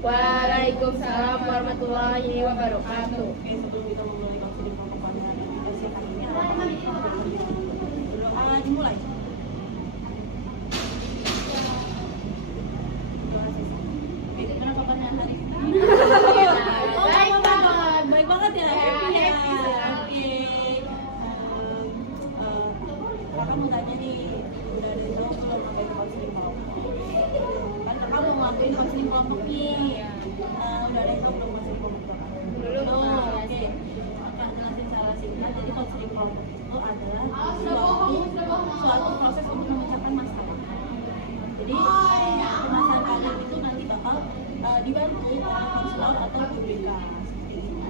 Waalaikumsalam warahmatullahi wabarakatuh. Oke, sebelum kita memulai konseling kelompok pandangan edukasi kali ini, berdoa dimulai. Oke, gimana kabarnya hari ini? Baik banget ya. Oke. Kakak mau tanya nih, udah ada yang tahu belum apa itu konseling kelompok? Kan kakak mau ngelakuin konseling kelompok nih. Udah ada yang tahu belum konseling kelompok kakak? Belum. Oke. Kakak jelasin secara singkat. Jadi konseling kelompok itu adalah suatu proses untuk memecahkan masalah. Jadi masalah kalian itu nanti bakal dibantu oleh konselor atau BPK seperti itu.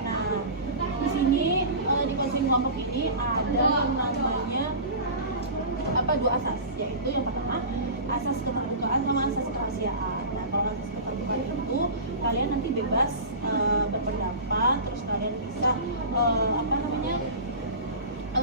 Nah, di sini di konseling kelompok ini ada yang namanya dua asas, yaitu yang pertama asas keterbukaan sama asas kerahasiaan. Nah, kalau asas keterbukaan itu kalian nanti bebas berpendapat, terus kalian bisa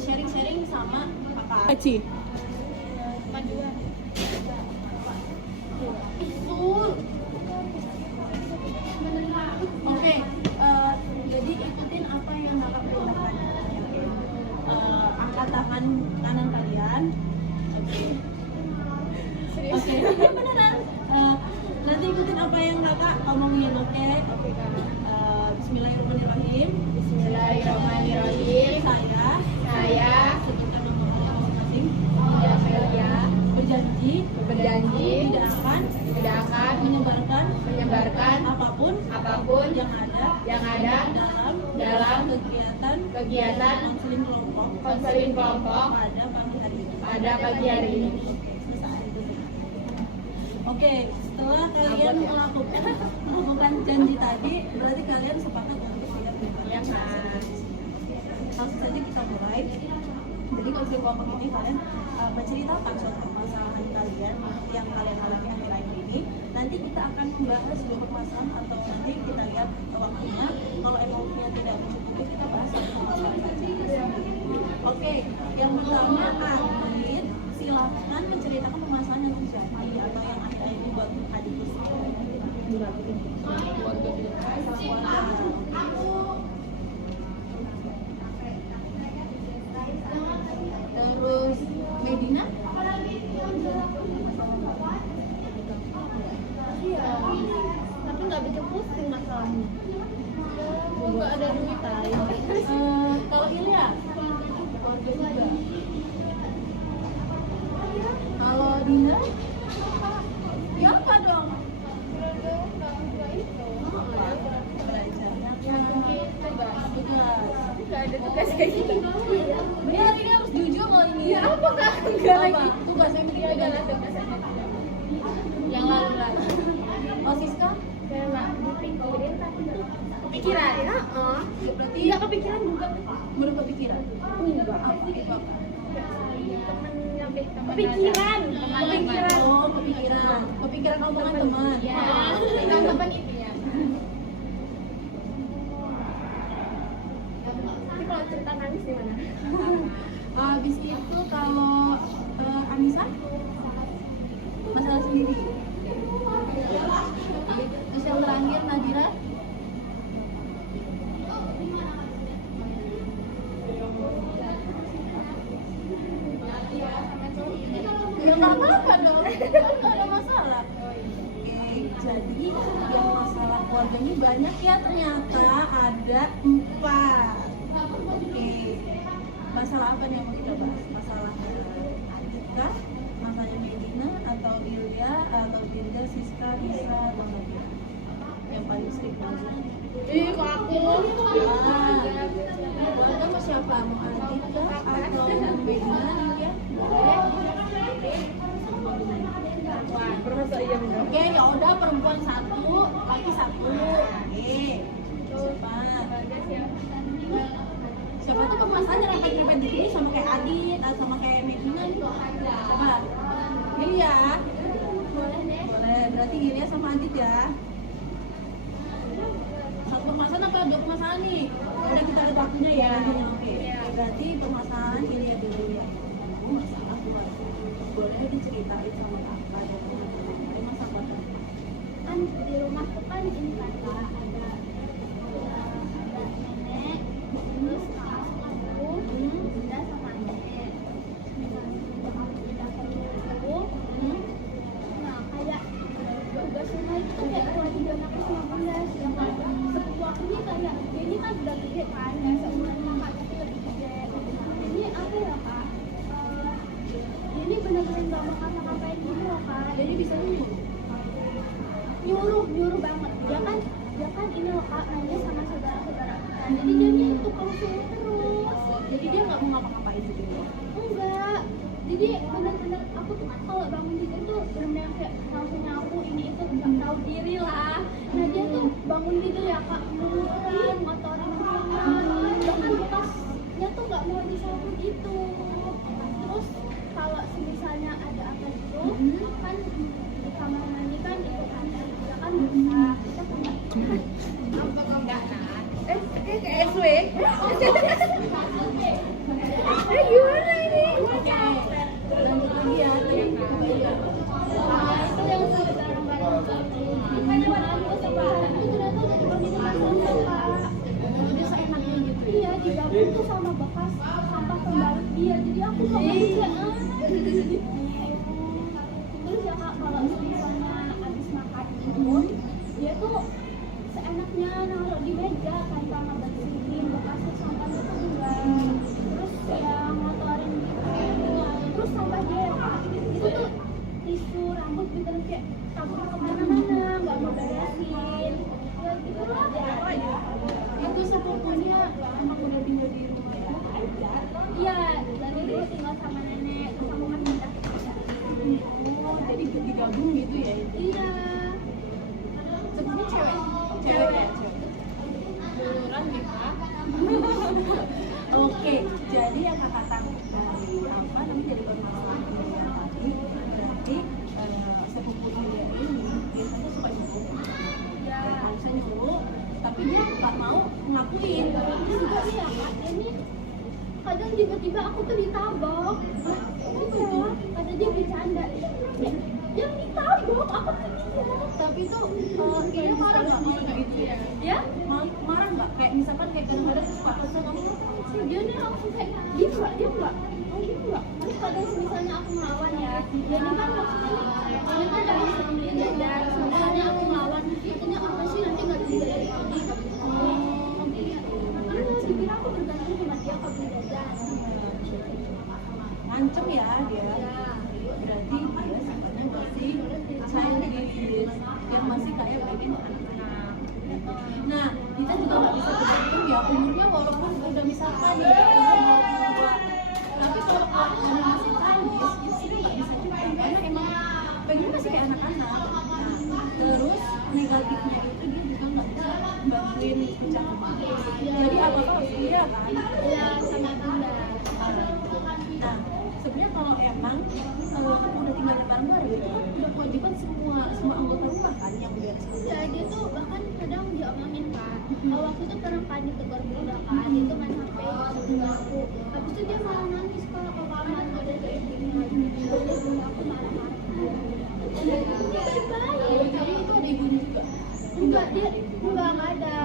sharing-sharing sama kakak. Aci. Paduan. Oke, jadi ikutin apa yang kakak perintahkan. Angkat tangan kanan kalian. Oke, beneran. Nanti ikutin apa yang kakak omongin, oke? Bismillahirrahmanirrahim. Bismillahirrahmanirrahim. Saya sebutkan nomornya masing-masing. Berjanji tidak akan menyebarkan apapun yang ada dalam kegiatan konseling kelompok pada pagi hari ini. Oke, setelah kalian melakukan janji tadi, berarti kalian sepakat untuk tidak berbuat. Langsung saja kita mulai. Jadi konseling kelompok ini kalian menceritakan suatu permasalahan kalian yang kalian alami akhir-akhir ini. Nanti kita akan membahas dua permasalahan atau nanti kita lihat waktunya. Kalau emosinya tidak mencukupi, kita bahas satu permasalahan. Oke, yang pertama Adit, silahkan menceritakan permasalahan yang terjadi atau yang akhir-akhir ini buat Adit. Terus Medina? Iya, tapi nggak bikin pusing masalahnya. Nggak ada duit aja. Kalau Ilya? Keluarga juga. Kalau Dina? Ya apa dong? Nggak ada tugas kayak gitu. Ini hari ini harus jujur loh ini. Ya apa kak? Nggak lagi. Tugas yang Iya nggak ada tugas. yang lalu-lalu. Oh Siska? Ya nggak dipikirin tapi kepikiran. Ya, Berarti nggak kepikiran juga. belum kepikiran. Enggak. Kepikiran. Oh, kepikiran omongan teman. Ya, tanggapan intinya. Tapi kalau cerita nangis gimana? Habis itu kalau Anissa masalah sendiri. Terus yang terakhir Nadira. Ya nggak apa-apa dong, nggak ada masalah. Oke, jadi yang masalah keluarganya banyak ya, ternyata ada 4. Oke, masalah apa nih yang mau kita bahas? Masalah Adika, masalah Medina, atau Ilya, atau Dinda, Siska, Nisa, atau Nadia? Yang paling sering banget. Kok aku? Keluarga mau siapa? Mau Adika atau Medina, Ilya? Oke, ya udah, perempuan 1, laki 1. Oke. Siapa tuh permasalahan yang repet-repet di sini sama kayak Adit atau sama kayak Medina gitu. Coba. Ilya. Boleh, berarti Ilya sama Adit ya. Satu permasalahan apa 2 permasalahan nih? Udah kita lihat waktunya ya. Oke. Berarti permasalahan Ilya dulu ya. Masalah keluarga. Boleh diceritain sama kakak dan teman-teman. Masalah apa? Kan di rumah kan ini kan Kak, ada nenek, terus kakak aku, bunda sama nenek. Udah itu, nah kayak tugas rumah itu tuh kayak kewajiban aku sama bunda. Sedangkan sepupu aku ini kayak dia ini kan udah gede kan, kayak seumuran kakak tapi lebih gede. Ini apa ya Kak? Dia ini benar-benar nggak mau ngapa-ngapain gitu loh Kak. Jadi bisa Nyuruh banget. Dia kan ini loh Kak, nanya sama saudara-saudara kita. Jadi dia nih tukang suruh terus. jadi dia nggak mau ngapa-ngapain gitu ya. Enggak. Jadi benar-benar aku tuh kan kalau bangun tidur tuh benar-benar kayak langsung nyapu ini itu nggak tahu diri lah. Nah dia tuh bangun tidur ya Kak, ngurusin, ngotorin kamar, bahkan bekasnya tuh nggak mau disapu gitu. Terus kalau misalnya ada apa gitu, kan di kamar mandi kan itu kan kita kan bisa kita punya Enggak nah. Kayak SW. gimana ini? Oke. Lanjut lagi ya. Nah, itu yang barang-barang makanya aku sama itu ternyata udah dibangun sampah Kak. Dia seenaknya gitu. Iya, digabung tuh sama bekas sampah pembalut dia. Jadi aku nggak ngerti. Terus ya Kak, kalau misalnya habis makan itu, dia tuh seenaknya naruh di meja tanpa ngebersihin bekas sampah itu enggak. Terus ya ngotorin gitu. Terus sampah dia ya Kak, itu tuh tisu rambut gitu kayak tabur kemana-mana, nggak mau beresin. Ya gitu lah. Itu sepupunya emang udah tinggal di rumah ya. Iya, dari dulu tinggal sama nenek, sama kan pindah. Oh, jadi digabung gitu ya. Iya. Sepupunya cewek. Cewek ya, cewek. Beneran nih Kak. Oke, jadi yang kakak tangkap dari apa namanya dari permasalahan ini tadi berarti sepupu dia ini biasanya suka nyuruh. Ya. Harusnya nyuruh, tapi dia nggak mau ngakuin. Terus juga nih ya Kak, ini kadang tiba-tiba aku tuh ditabok. Iya, kata dia bercanda. Yang ditabok aku tuh dia. Tapi tuh dia marah nggak kalau kayak gitu ya? Ya? Marah nggak? Kayak misalkan kayak kadang-kadang suka kesel kamu Dia nih langsung kayak dia enggak. Terus kadang misalnya aku ngelawan ya, dia ini kan maksudnya ini kan dari sebelum jajan, misalnya aku ngelawan, katanya apa sih nanti nggak bisa dari ini, makanya dikira aku bergantung sama dia kalau jajan. ngancem ya dia. Ya. Berarti dia sebenarnya masih childish yang masih kayak pengen anak-anak. Nah, kita juga nggak bisa bergantung ya umurnya walaupun udah misalkan ya umur 22, tapi kalau kelakuannya masih childish itu nggak bisa juga karena emang pengen masih kayak anak-anak. Nah, terus negatifnya itu dia juga nggak bisa bantuin pecah rumah. Jadi apa-apa harus dia kan. Ya, sama bunda. Nah, sebenarnya kalau emang udah tinggal di bareng-bareng itu kan udah kewajiban semua anggota rumah kan yang udah di sini. Ya, dia tuh bahkan kadang diomongin Kak. Kalau waktu itu pernah Kak ditegur bunda Kak, dia tuh main HP sama bunda aku. Habis itu dia malah nangis kalau ke kamar nggak ada ibunya. Jadi bunda aku marah-marah. Dia baik-baik. Jadi itu ada ibunya juga. Enggak, dia enggak ada.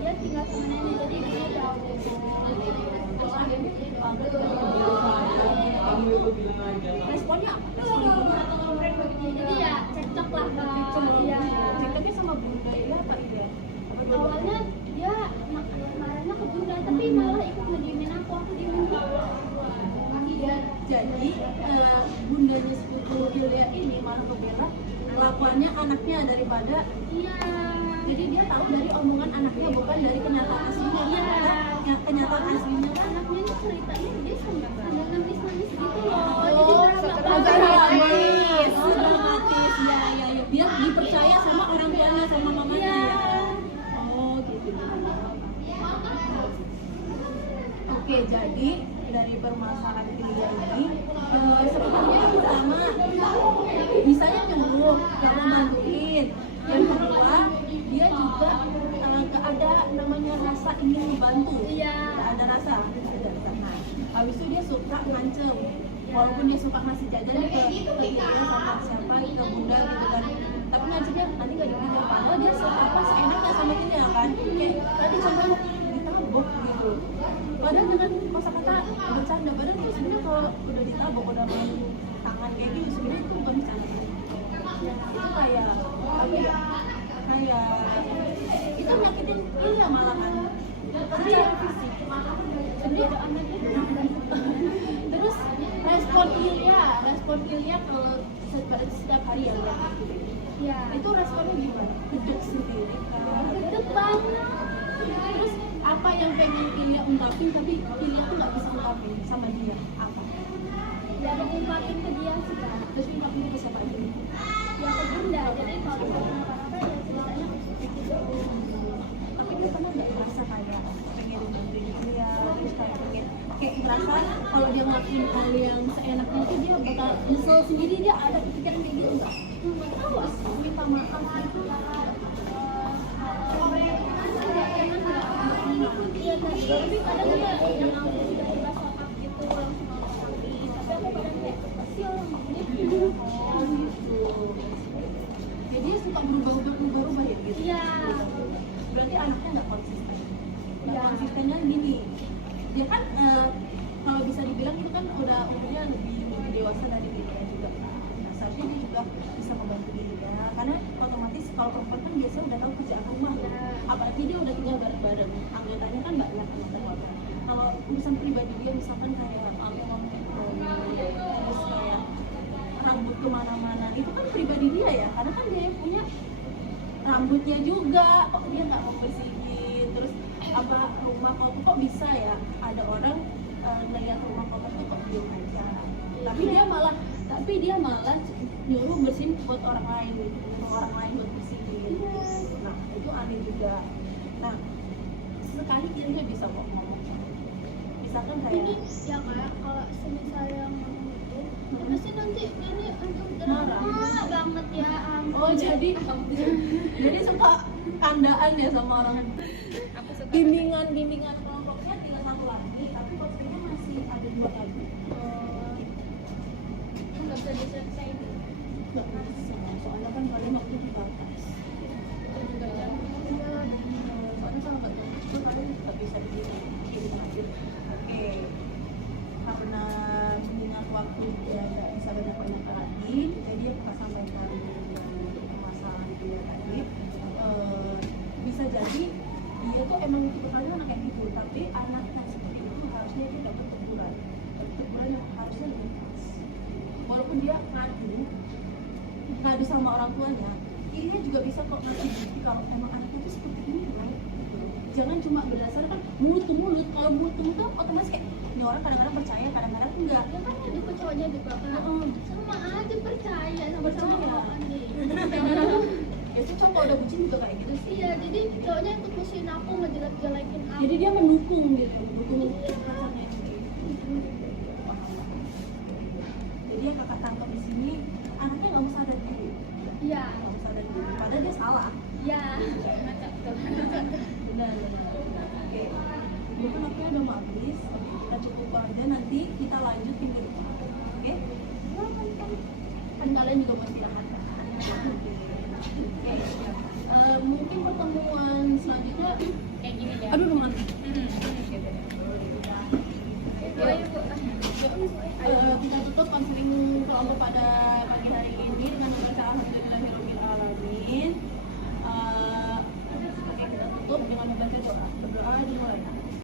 Dia tinggal sama nenek, jadi dia jauh. Responnya apa? Respon ibunya? Jadi ya cekcok lah Kak. Iya. Cektoknya sama bunda ya apa iya? Awalnya dia marahnya ke bunda, tapi malah ikut ngediemin aku diemin dia. Jadi bundanya sepupu Julia ini malah membela kelakuannya anaknya daripada Iya. jadi dia tahu dari omongan anaknya bukan dari kenyataan aslinya. Iya. Yang kenyataan aslinya kan Anaknya ini ceritanya dia sambil nangis-nangis gitu loh. Jadi Oh, dramatis. dramatis. Ya. Biar dipercaya sama orang tuanya sama mamanya. Iya. Oh, gitu. Oke, jadi dari permasalahan Tilia ini sebenarnya yang pertama misalnya nyuruh, yang membantuin. Yang kedua, dia juga gak ada namanya rasa ingin membantu. Iya. Gak ada rasa. Nah, habis itu dia suka ngancem. Walaupun dia suka ngasih jajan ke dia sama siapa, ke bunda gitu kan. Tapi ngancemnya nanti gak dibeli. Padahal dia suka kan, kayak tadi contohnya ditabok gitu. Padahal dengan kosakata bercanda, padahal itu sebenarnya kalau udah ditabok, udah main tangan kayak gitu sebenarnya itu bukan bercanda. Itu kayak apa ya? Kayak itu nyakitin Ilya malah kan. Secara fisik. Sebenarnya terus respon Ilya kalau setiap hari ya Ya. itu responnya gimana? Gedek sendiri kan? Deket banget. Terus apa yang pengen Ilya ungkapin tapi Ilya tuh nggak bisa ungkapin sama dia apa? Ya mengungkapin ke dia sih Kak. Terus ungkapin ke siapa aja? Ya ke bunda. Jadi kalau kenapa-napa ya ceritanya gitu. Tapi kamu nggak merasa kayak pengen bantuin dia, terus kayak pengen kayak merasa kalau dia ngelakuin hal yang seenaknya tuh dia bakal nyesel sendiri, dia ada pikiran kayak gitu nggak? Nggak tahu sih, minta maaf gitu. Iya tapi kadang juga yang aku tiba-tiba sokap gitu langsung ngomong tapi aku kadang kayak kecil gitu. Oh gitu. Ya dia suka berubah-ubah ya gitu. Iya. Berarti anaknya nggak konsisten. Nggak Iya. konsistennya gini. Dia kan kalau bisa dibilang itu kan udah umurnya lebih dewasa dari dirinya juga. Nah, seharusnya dia juga bisa membantu dirinya. Karena otomatis kalau perempuan kan biasanya udah tahu kerjaan rumah. Apalagi dia udah tinggal bareng-bareng. Anggotanya kan banyak keluarga. Kalau urusan pribadi dia misalkan kayak ngomongin terus kayak rambut kemana-mana itu kan pribadi dia ya, karena kan dia yang punya rambutnya juga, kok dia nggak mau bersihin, terus apa rumah kotor kok bisa ya ada orang ngeliat rumah kotor tuh kok diem aja, tapi dia malah nyuruh bersihin buat orang lain gitu, nyuruh orang lain buat bersihin. Nah itu aneh juga. Nah sekali dia bisa kok ngomong, misalkan kayak Ini ya Kak, kalau semisal yang ngomong itu pasti nanti ini untuk drama banget ya ampun. oh jadi suka kandaan ya sama orang. Aku suka Bimbingan kelompoknya tinggal satu lagi, tapi posisinya masih ada 2 lagi. Nggak bisa diselesain. Nggak bisa, soalnya kan kalian waktu dibatas. Soalnya kalau nggak begitu kalian nggak bisa dibikin. Oke, karena bimbingan waktu dia nggak bisa banyak lagi, jadi aku sampaikan masalah dia tadi. Bisa jadi dia tuh emang tipikalnya anak kayak gitu, tapi anaknya seperti itu harusnya dia dapat teguran yang harusnya lebih keras. Walaupun dia ngadu sama orang tuanya, ini juga bisa kok ngasih bukti kalau emang anaknya tuh seperti ini kan. Jangan cuma berdasarkan mulut ke mulut. Kalau mulut ke mulut tuh otomatis kayak ini orang kadang-kadang percaya, kadang-kadang enggak. Ya kan ada cowoknya juga Kak. Sama aja percaya sama Percaya. Ya itu cowok kalau udah bucin juga kayak gitu sih. Iya, jadi cowoknya ikut musuhin aku, ngejelek-jelekin aku. Jadi dia mendukung gitu, mendukung pacarnya itu. Jadi yang kakak tangkap di sini, anaknya nggak mau sadar diri, Iya. nggak mau sadar diri. Padahal dia salah. Iya. Benar. Oke. Mungkin waktunya udah mau habis. Kita cukup aja, nanti kita lanjut minggu depan. Oke? Kan kalian juga mau istirahat. Oke. Mungkin pertemuan selanjutnya kayak gini ya. aduh rumah. Kita tutup konseling kelompok pada pagi hari ini dengan membaca alhamdulillahirabbil alamin. Oke, kita tutup dengan membaca doa. Berdoa dimulai.